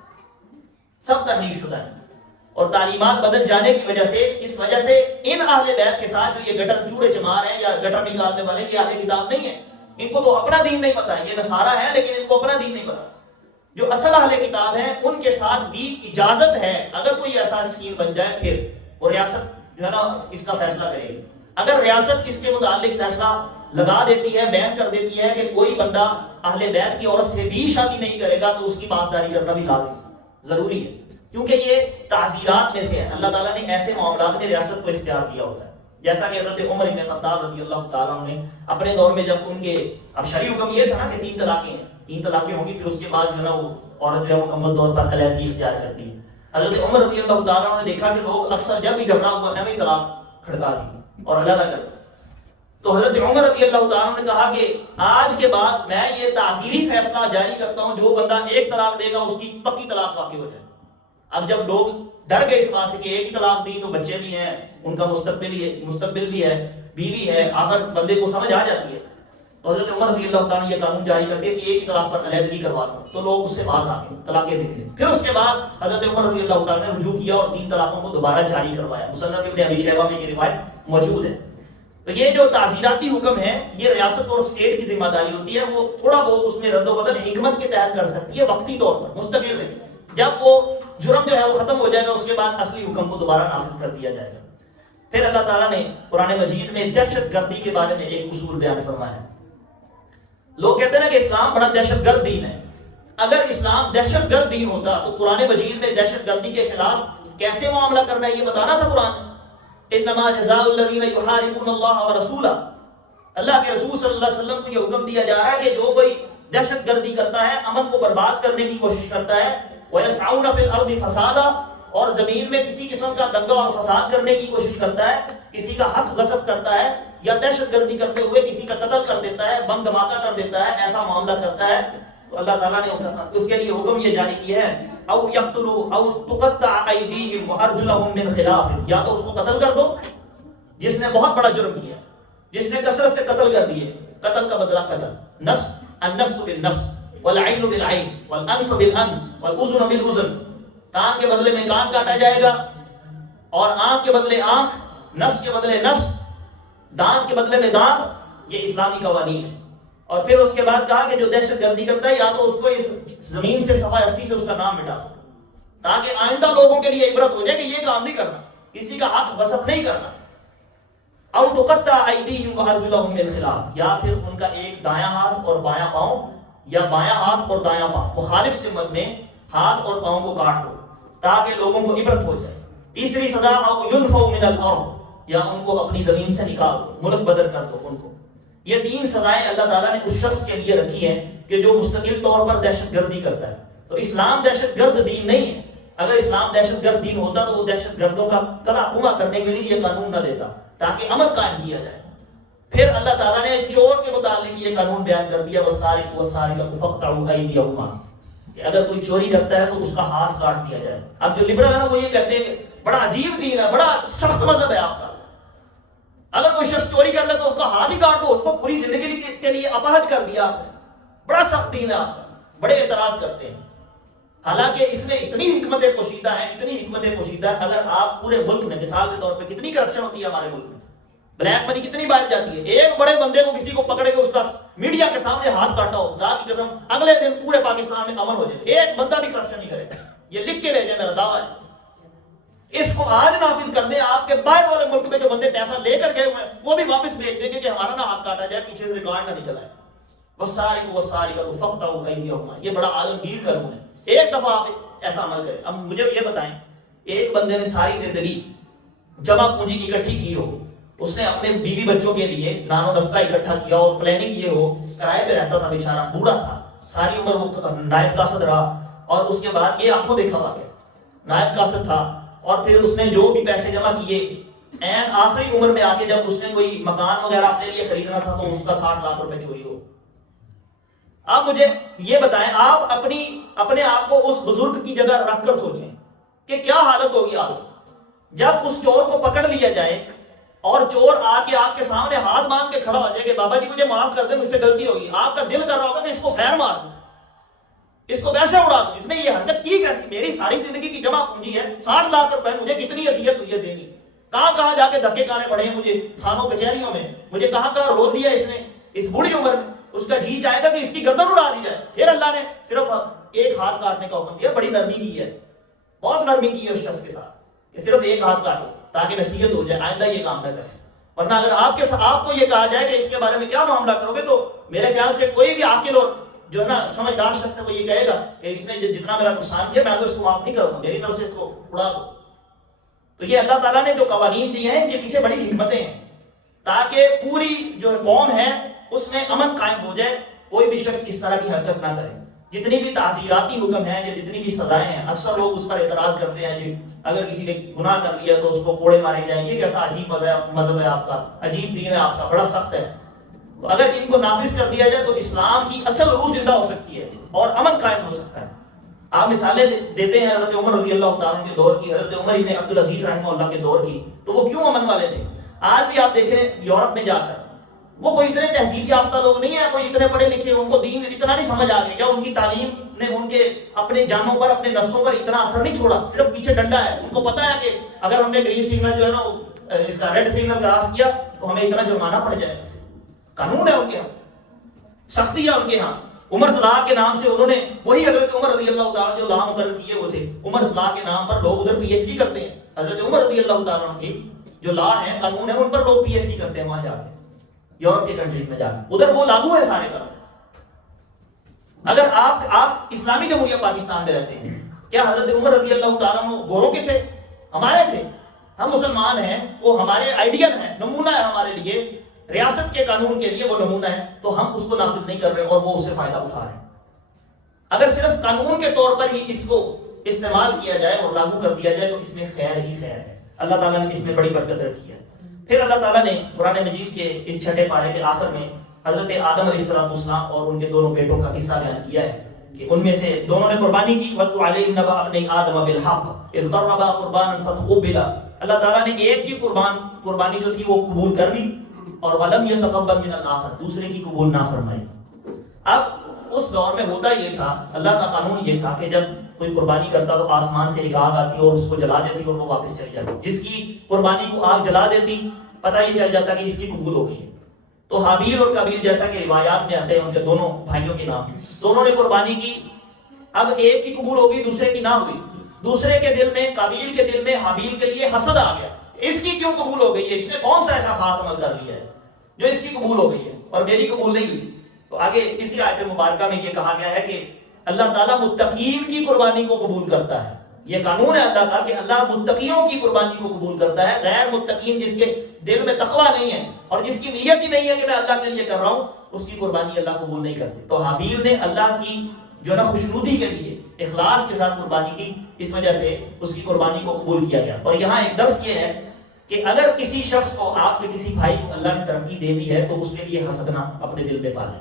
سب تحریف شدہ ہیں، اور تعلیمات بدل جانے کی وجہ سے، اس وجہ سے ان اہل بیت کے ساتھ جو یہ گٹر چوڑے چمار ہیں یا گٹر نکالنے والے، یہ اہل کتاب نہیں ہے، ان کو تو اپنا دین نہیں پتا ہے، یہ نصارہ ہیں لیکن ان کو اپنا دین نہیں پتا۔ جو اصل اہل کتاب ہیں ان کے ساتھ بھی اجازت ہے، اگر کوئی ایسا سین بن جائے پھر وہ ریاست جو ہے نا اس کا فیصلہ کرے گی۔ اگر ریاست اس کے متعلق فیصلہ لگا دیتی ہے، بیان کر دیتی ہے کہ کوئی بندہ اہل بیت کی عورت سے بھی شادی نہیں کرے گا تو اس کی پاسداری کرنا بھی لازم ضروری ہے، کیونکہ یہ تعزیرات میں سے ہے۔ اللہ تعالیٰ نے ایسے معاملات میں ریاست کو اختیار دیا ہوتا ہے، جیسا کہ حضرت عمر بن خطاب رضی اللہ تعالیٰ عنہ نے اپنے دور میں، جب ان کے اب شرعی حکم یہ تھا نا کہ 3 طلاقیں ہیں، 3 طلاقیں ہوں گی، پھر اس کے بعد جو ہے نا وہ عورت جو ہے مکمل طور پر علیحدگی اختیار کرتی ہے۔ حضرت عمر رضی اللہ تعالیٰ عنہ نے دیکھا کہ لوگ اکثر جب بھی جھگڑا ہوا نئی طلاق کھڑکا دی اور علیحدہ کر دی۔ تو حضرت عمر رضی اللہ تعالیٰ نے کہا کہ آج کے بعد میں یہ تعزیری فیصلہ جاری کرتا ہوں، جو بندہ ایک طلاق دے گا اس کی پکی طلاق واقع ہو جائے۔ اب جب لوگ ڈر گئے اس بات سے کہ ایک ہی طلاق دی تو بچے بھی ہیں، ان کا مستقبل بھی ہے، بیوی ہے، آخر بندے کو سمجھ آ جاتی ہے، تو حضرت عمر رضی اللہ تعالیٰ نے یہ قانون جاری کر دیا کہ ایک ہی طلاق پر علیحدگی کروا دو، تو لوگ اس سے باز آ گئے طلاقیں دینے سے۔ پھر اس کے بعد حضرت عمر رضی اللہ تعالیٰ نے رجوع کیا اور 3 طلاقوں کو دوبارہ جاری کروایا۔ مصنف ابن ابی شیبہ میں یہ روایت موجود ہے۔ تو یہ جو تعزیراتی حکم ہے یہ ریاست اور اسٹیٹ کی ذمہ داری ہوتی ہے، وہ تھوڑا بہت اس میں رد و بدل حکمت کے تحت کر سکتی ہے، وقتی طور پر، مستقل نہیں۔ جب وہ جرم جو ہے وہ ختم ہو جائے گا اس کے بعد اصلی حکم کو دوبارہ نافذ کر دیا جائے گا۔ پھر اللہ تعالیٰ نے قرآن مجید میں دہشت گردی کے بارے میں ایک اصول بیان فرمایا ہے۔ لوگ کہتے ہیں کہ اسلام بڑا دہشت گرد دین ہے۔ اگر اسلام دہشت گرد دین ہوتا تو قرآن مجید میں دہشت گردی کے خلاف کیسے معاملہ کرنا ہے یہ بتانا تھا قرآن نے۔ انما جزاء الذین یحاربون اللہ ورسولہ، اللہ کے رسول صلی اللہ علیہ وسلم کو یہ حکم دیا جا رہا ہے کہ جو کوئی دہشت گردی کرتا ہے، امن کو برباد کرنے کی کوشش کرتا ہے، وَيَسْعَوْنَ فِي الْأَرْضِ فَسَادًا، اور زمین میں کسی قسم کا دنگا اور فساد کرنے کی کوشش کرتا ہے، کسی کا حق غصب کرتا ہے، یا دہشت گردی کرتے ہوئے کسی کا قتل کر دیتا ہے، بم دھماکہ کر دیتا ہے، ایسا معاملہ کرتا ہے، تو اللہ تعالیٰ نے اس کے لیے حکم یہ جاری کیا ہے او یقتلوا او تقطع ایدیہم وارجلہم من خلاف، یا تو اس کو قتل کر دو جس نے بہت بڑا جرم کیا، جس نے کثرت سے قتل کر دیے، قتل کا بدلہ قتل، نفس النفس بالنفس والعین بالعین والانف بالانف والاذن بالاذن، کان کے بدلے میں کان کاٹا جائے گا اور آنکھ کے بدلے آنکھ، نفس کے بدلے نفس، دانت کے بدلے میں دانت، یہ اسلامی قوانین ہے۔ اور پھر اس کے بعد کہا کہ جو دہشت گردی کرتا ہے یا تو اس کو اس زمین سے صفحہ ہستی سے اس کا نام مٹا دو، تاکہ آئندہ لوگوں کے لیے عبرت ہو جائے کہ یہ کام نہیں کرنا، کسی کا حق غصب نہیں کرنا۔ او تقطع ایدیہم وارجلہم من خلاف، یا پھر ان کا ایک دایاں ہاتھ اور بایاں پاؤں، یا بایاں ہاتھ اور دایاں پاؤں، مخالف سمت میں ہاتھ اور پاؤں کو کاٹ دو تاکہ لوگوں کو عبرت ہو جائے۔ تیسری سزا او ینفوا من الارض، یا ان کو اپنی زمین سے نکال دو، ملک بدر کر دو ان کو۔ یہ 3 سزائیں اللہ تعالیٰ نے اس شخص کے لیے رکھی ہیں کہ جو مستقل طور پر دہشت گردی کرتا ہے۔ تو اسلام دہشت گرد دین نہیں ہے۔ اگر اسلام دہشت گرد دین ہوتا تو وہ دہشت گردوں کا کلا کما کرنے کے لیے یہ قانون نہ دیتا تاکہ امن قائم کیا جائے۔ پھر اللہ تعالیٰ نے چور کے متعلق یہ قانون بیان کر دیا، والسارق والسارقۃ فاقطعوا ایدیہما، کہ اگر کوئی چوری کرتا ہے تو اس کا ہاتھ کاٹ دیا جائے۔ اب جو لبرل ہیں وہ یہ کہتے ہیں کہ بڑا عجیب دین ہے، بڑا سخت مذہب ہے آپ کا، اگر کوئی شخص چوری کر لے تو اس کا ہاتھ ہی کاٹ دو، اس کو پوری زندگی کے لیے اپاہج کر دیا آپ نے، بڑا سخت دین ہے آپ کا۔ بڑے اعتراض کرتے ہیں، حالانکہ اس میں اتنی حکمتیں پوشیدہ ہیں، اتنی حکمتیں پوشیدہ ہیں۔ اگر آپ پورے ملک میں مثال کے طور پہ کتنی کرپشن ہوتی ہے ہمارے ملک میں، بلیک منی کتنی بار جاتی ہے، ایک بڑے بندے کو کسی کو پکڑے کے اس کا میڈیا کے سامنے ہاتھ کاٹا ہو، ذات کی قسم اگلے دن پورے پاکستان میں امن ہو جائے، ایک بندہ بھی کرپشن نہیں کرے، یہ لکھ کے بھیجے، میرا دعویٰ ہے۔ اس کو آج نافذ کر دیں، آپ کے باہر والے ملک میں جو بندے پیسہ لے کر گئے ہوئے ہیں وہ بھی واپس بھیج دیں گے کہ ہمارا نہ ہاتھ کاٹا جائے، پیچھے سے ریکارڈ نہ نکل آئے۔ والسارق والسارقۃ فاقطعوا ایدیہما، یہ بڑا عالمگیر قانون ہے، ایک دفعہ آپ ایسا عمل کریں۔ اب مجھے یہ بتائیں، ایک بندے نے ساری زندگی جمع پونجی اکٹھی کی ہو، اس نے اپنے بیوی بچوں کے لیے نان و نفقہ اکٹھا کیا اور پلاننگ یہ ہو، کرائے پہ رہتا تھا بیچارہ، بوڑھا تھا، ساری عمر وہ نائب قاصد رہا، اور اس کے بعد یہ آنکھوں دیکھا واقعہ، نائب قاصد تھا، اور پھر اس نے جو بھی پیسے جمع کیے، این آخری عمر میں آ کے جب اس نے کوئی مکان وغیرہ اپنے لیے خریدنا تھا تو اس کا 60 لاکھ روپے چوری ہو۔ آپ مجھے یہ بتائیں، آپ اپنے آپ کو اس بزرگ کی جگہ رکھ کر سوچیں کہ کیا حالت ہوگی آپ کی جب اس چور کو پکڑ لیا جائے اور چور آ کے آپ کے سامنے ہاتھ مانگ کے کھڑا ہو جائے کہ بابا جی مجھے معاف کر دیں، مجھ سے غلطی ہوگی۔ آپ کا دل کر رہا ہوگا کہ اس کو خیر مار دوں، اس کو ویسے اڑا دوں، اس نے یہ حرکت کی کیسے، میری ساری زندگی کی جمع پونجی ہے، 60 لاکھ روپے، مجھے کتنی اذیت ہوئی ہے ذہنی، کہاں جا کے دھکے کھانے پڑے ہیں مجھے تھانوں کچہریوں میں، مجھے کہاں رو دیا اس نے اس بوڑھی عمر میں۔ اس کا جی چاہے گا کہ اس کی گردن اڑا دی جائے۔ پھر اللہ نے صرف ایک ہاتھ کاٹنے کا حکم دیا، بڑی نرمی کی ہے، بہت نرمی کی ہے اس شخص کے ساتھ کہ صرف ایک ہاتھ کاٹو تاکہ نصیحت ہو جائے، آئندہ یہ کام نہ کرے۔ ورنہ اگر آپ کو یہ کہا جائے کہ اس کے بارے میں کیا معاملہ کرو گے، تو میرے خیال سے کوئی بھی عاقل اور جو ہے نا سمجھدار شخص ہے وہ یہ کہے گا کہ اس نے جتنا میرا نقصان کیا میں تو اس کو معاف نہیں کروں گا، میری طرف سے اس کو اڑا دو۔ تو یہ اللہ تعالیٰ نے جو قوانین دی ہیں ان کے پیچھے بڑی حکمتیں ہیں تاکہ پوری جو قوم ہے اس میں امن قائم ہو جائے، کوئی بھی شخص اس طرح کی حرکت نہ کرے۔ جتنی بھی تعزیراتی حکم ہیں یا جتنی بھی سزائیں ہیں، اکثر لوگ اس پر اعتراض کرتے ہیں جی اگر کسی نے گناہ کر لیا تو اس کو کوڑے مارے جائیں، یہ کیسا عجیب مذہب ہے آپ کا، عجیب دین ہے آپ کا، بڑا سخت ہے۔ تو اگر ان کو نافذ کر دیا جائے تو اسلام کی اصل روح زندہ ہو سکتی ہے اور امن قائم ہو سکتا ہے۔ آپ مثالیں دیتے ہیں حضرت عمر رضی اللہ تعالیٰ کے دور کی، حضرت عمر ابن عبدالعزیز رحمہ اللہ کے دور کی، تو وہ کیوں امن والے تھے؟ آج بھی آپ دیکھیں یورپ میں جا کر وہ کوئی اتنے تہذیب یافتہ لوگ نہیں ہیں، کوئی اتنے پڑھے لکھے، ان کو دین اتنا نہیں سمجھ آ گیا، کیا ان کی تعلیم نے ان کے اپنے جانوں پر اپنے نفسوں پر اتنا اثر نہیں چھوڑا، صرف پیچھے ڈنڈا ہے۔ ان کو پتا ہے کہ اگر ہم نے گرین سگنل جو ہے نا اس کا ریڈ سگنل کراس کیا تو ہمیں اتنا جرمانہ پڑ جائے، قانون ہے ان کے ہاں، سختی ہے ان کے ہاں۔ عمر صلاح کے نام سے انہوں نے، وہی حضرت عمر رضی اللہ تعالیٰ جو لا مقرر کیے ہوئے تھے، عمر صلاح کے نام پر لوگ ادھر پی ایچ ڈی کرتے ہیں۔ حضرت عمر رضی اللہ تعالیٰ کے جو لا ہے، قانون ہے، ان پر لوگ پی ایچ ڈی کرتے ہیں وہاں جا کے، یورپ کے کنٹریز میں جا کے، ادھر وہ لاگو ہے سارے پر۔ اگر آپ اسلامی جمہوریہ پاکستان میں رہتے ہیں، کیا حضرت عمر رضی اللہ تعالیٰ گوروں کے تھے؟ ہمارے تھے، ہم مسلمان ہیں، وہ ہمارے آئیڈیل ہیں، نمونہ ہے ہمارے لیے، ریاست کے قانون کے لیے وہ نمونہ ہے، تو ہم اس کو نافذ نہیں کر رہے اور وہ اس سے فائدہ اٹھا رہے ہیں۔ اگر صرف قانون کے طور پر ہی اس کو استعمال کیا جائے اور لاگو کر دیا جائے تو اس میں خیر ہی خیر ہے، اللہ تعالیٰ نے اس میں بڑی برکت رکھی ہے۔ پھر اللہ تعالیٰ نے قرآن مجید کے اس چھٹے پارے کے آخر میں حضرت آدم علیہ السلام اور ان کے دونوں بیٹوں کا قصہ بیان کیا ہے کہ ان میں سے دونوں نے قربانی کی، وَاتْلُ عَلَيْهِمْ نَبَأَ ابْنَيْ آدَمَ بِالْحَقِّ إِذْ قَرَّبَا قُرْبَانًا فَتُقُبِّلَ۔ اللہ تعالیٰ نے ایک کی قربانی جو تھی وہ قبول کر لی اور وَلَمْ يَتَقَبَّلْ مِنَ الْآخَرِ، دوسرے کی قبول نہ فرمائی۔ اب اس دور میں ہوتا یہ تھا، اللہ کا قانون یہ تھا کہ جب کوئی قربانی کرتا تو آسمان سے ایک آگ آتی اور اس کو جلا دیتی اور وہ واپس چلی جاتی، جس کی قربانی کو آگ جلا دیتی پتہ یہ چل جاتا کہ اس کی قبول ہو گئی۔ تو حابیل اور قابیل جیسا کہ روایات میں آتے ہیں ان کے دونوں بھائیوں کے نام، دونوں نے قربانی کی، اب ایک کی قبول ہو گئی دوسرے کی نہ ہوئی، دوسرے کے دل میں، قابیل کے دل میں حابیل کے لیے حسد آ گیا، اس کی کیوں قبول ہو گئی ہے، اس نے کون سا ایسا خاص عمل کر لیا ہے جو اس کی قبول ہو گئی ہے اور میری قبول نہیں ہوئی۔ تو آگے اسی آیت مبارکہ میں یہ کہا گیا ہے کہ اللہ تعالیٰ متقین کی قربانی کو قبول کرتا ہے، یہ قانون ہے اللہ کا کہ اللہ متقیوں کی قربانی کو قبول کرتا ہے، غیر متقین جس کے دل میں تقویٰ نہیں ہے اور جس کی نیت ہی نہیں ہے کہ میں اللہ کے لیے کر رہا ہوں، اس کی قربانی اللہ قبول نہیں کرتی۔ تو حابیل نے اللہ کی جو نا خوشنودی کے لیے اخلاص کے ساتھ قربانی کی، اس وجہ سے اس کی قربانی کو قبول کیا گیا۔ اور یہاں ایک درس یہ ہے کہ اگر کسی شخص کو، آپ کے کسی بھائی کو اللہ نے ترقی دے دی ہے تو اس کے لیے حسد نہ اپنے دل میں پالیں،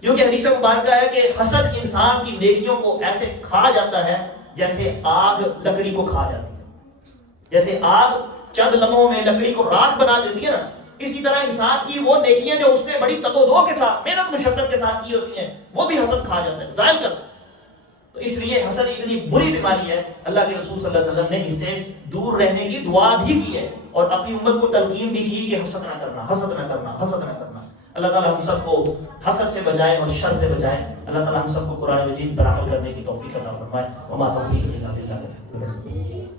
کیونکہ حدیث مبارکہ ہے کہ حسد انسان کی نیکیوں کو ایسے کھا جاتا ہے جیسے آگ لکڑی کو کھا جاتی ہے، جیسے آگ چند لمحوں میں لکڑی کو راکھ بنا دیتی ہے نا، اسی طرح انسان کی وہ نیکیاں جو اس نے بڑی تگ و دو کے ساتھ، محنت مشقت کے ساتھ کی ہوتی ہیں، وہ بھی حسد کھا جاتا ہے، زائل کرتا ہے۔ تو اس لیے حسد اتنی بری بیماری ہے، اللہ کے رسول صلی اللہ علیہ وسلم نے اس سے دور رہنے کی دعا بھی کی ہے اور اپنی امت کو تلقین بھی کی کہ حسد نہ کرنا، حسد نہ کرنا، حسد نہ کرنا۔ اللہ تعالیٰ ہم سب کو حسد سے بچائے اور شر سے بچائے۔ اللہ تعالیٰ ہم سب کو قرآن مجید پر عمل کرنے کی توفیق عطا فرمائے۔ وما توفیق الا باللہ۔